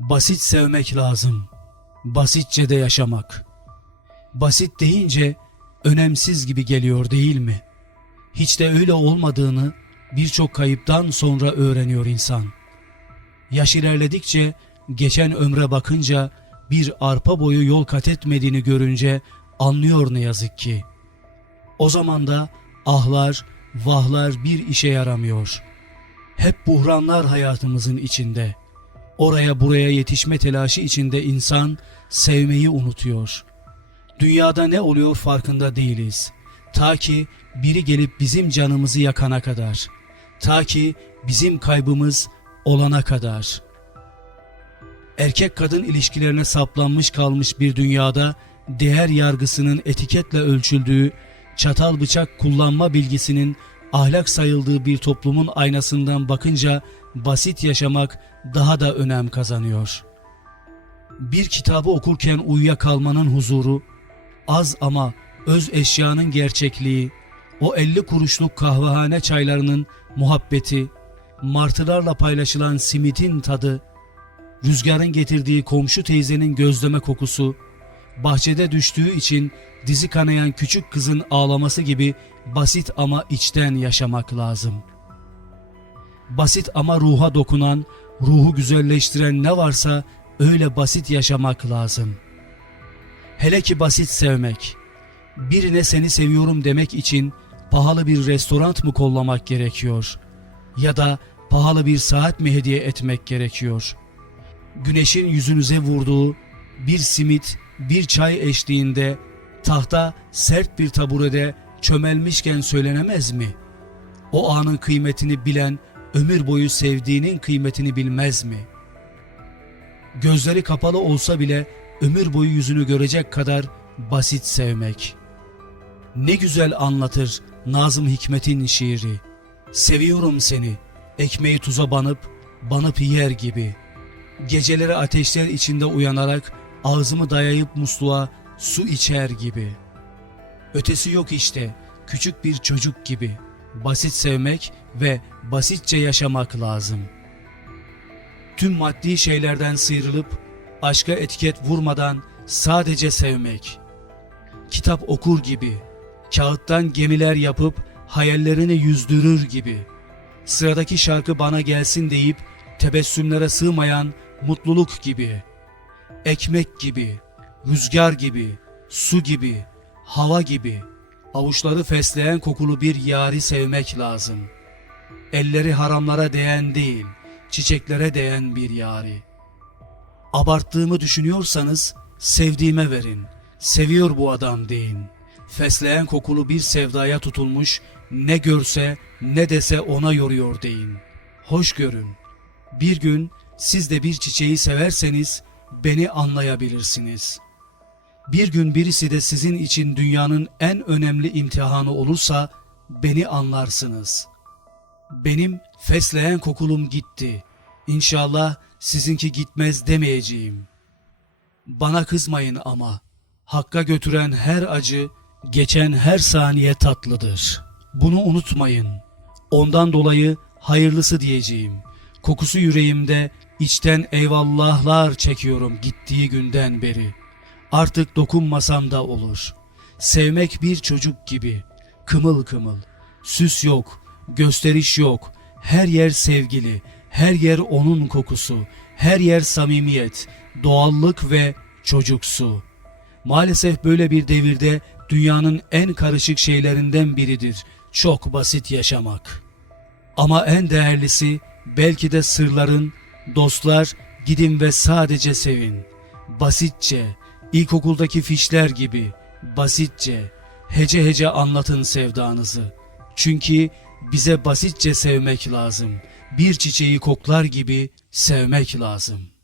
Basit sevmek lazım. Basitçe de yaşamak. Basit deyince önemsiz gibi geliyor değil mi? Hiç de öyle olmadığını birçok kayıptan sonra öğreniyor insan. Yaş ilerledikçe geçen ömre bakınca bir arpa boyu yol kat etmediğini görünce anlıyor ne yazık ki. O zaman da ahlar, vahlar bir işe yaramıyor. Hep buhranlar hayatımızın içinde. Oraya buraya yetişme telaşı içinde insan sevmeyi unutuyor. Dünyada ne oluyor farkında değiliz. Ta ki biri gelip bizim canımızı yakana kadar. Ta ki bizim kaybımız olana kadar. Erkek kadın ilişkilerine saplanmış kalmış bir dünyada değer yargısının etiketle ölçüldüğü, çatal bıçak kullanma bilgisinin ahlak sayıldığı bir toplumun aynasından bakınca basit yaşamak daha da önem kazanıyor. Bir kitabı okurken uyuyakalmanın huzuru, az ama öz eşyanın gerçekliği, o 50 kuruşluk kahvehane çaylarının muhabbeti, martılarla paylaşılan simitin tadı, rüzgarın getirdiği komşu teyzenin gözleme kokusu, bahçede düştüğü için dizi kanayan küçük kızın ağlaması gibi basit ama içten yaşamak lazım. Basit ama ruha dokunan, ruhu güzelleştiren ne varsa öyle basit yaşamak lazım. Hele ki basit sevmek. Birine seni seviyorum demek için pahalı bir restoran mı kollamak gerekiyor? Ya da pahalı bir saat mi hediye etmek gerekiyor? Güneşin yüzünüze vurduğu bir simit, bir çay eşliğinde tahta sert bir taburede çömelmişken söylenemez mi? O anın kıymetini bilen ömür boyu sevdiğinin kıymetini bilmez mi? Gözleri kapalı olsa bile ömür boyu yüzünü görecek kadar basit sevmek. Ne güzel anlatır Nazım Hikmet'in şiiri. Seviyorum seni, ekmeği tuza banıp, banıp yer gibi. Geceleri ateşler içinde uyanarak ağzımı dayayıp musluğa su içer gibi. Ötesi yok işte, küçük bir çocuk gibi. Basit sevmek ve basitçe yaşamak lazım. Tüm maddi şeylerden sıyrılıp aşka etiket vurmadan sadece sevmek. Kitap okur gibi, kağıttan gemiler yapıp hayallerini yüzdürür gibi. Sıradaki şarkı bana gelsin deyip tebessümlere sığmayan mutluluk gibi. Ekmek gibi, rüzgar gibi, su gibi, hava gibi. Avuçları fesleğen kokulu bir yari sevmek lazım. Elleri haramlara değen değil, çiçeklere değen bir yari. Abarttığımı düşünüyorsanız sevdiğime verin. Seviyor bu adam deyin. Fesleğen kokulu bir sevdaya tutulmuş ne görse ne dese ona yoruyor deyin. Hoş görün. Bir gün siz de bir çiçeği severseniz beni anlayabilirsiniz. Bir gün birisi de sizin için dünyanın en önemli imtihanı olursa beni anlarsınız. Benim fesleğen kokulum gitti. İnşallah sizinki gitmez demeyeceğim. Bana kızmayın ama. Hakka götüren her acı, geçen her saniye tatlıdır. Bunu unutmayın. Ondan dolayı hayırlısı diyeceğim. Kokusu yüreğimde içten eyvallahlar çekiyorum gittiği günden beri. Artık dokunmasam da olur. Sevmek bir çocuk gibi. Kımıl kımıl. Süs yok, gösteriş yok. Her yer sevgili, her yer onun kokusu, her yer samimiyet, doğallık ve çocuksu. Maalesef böyle bir devirde dünyanın en karışık şeylerinden biridir çok basit yaşamak. Ama en değerlisi belki de sırların, dostlar gidin ve sadece sevin. Basitçe, ilkokuldaki fişler gibi, basitçe, hece hece anlatın sevdanızı. Çünkü bize basitçe sevmek lazım. Bir çiçeği koklar gibi sevmek lazım.''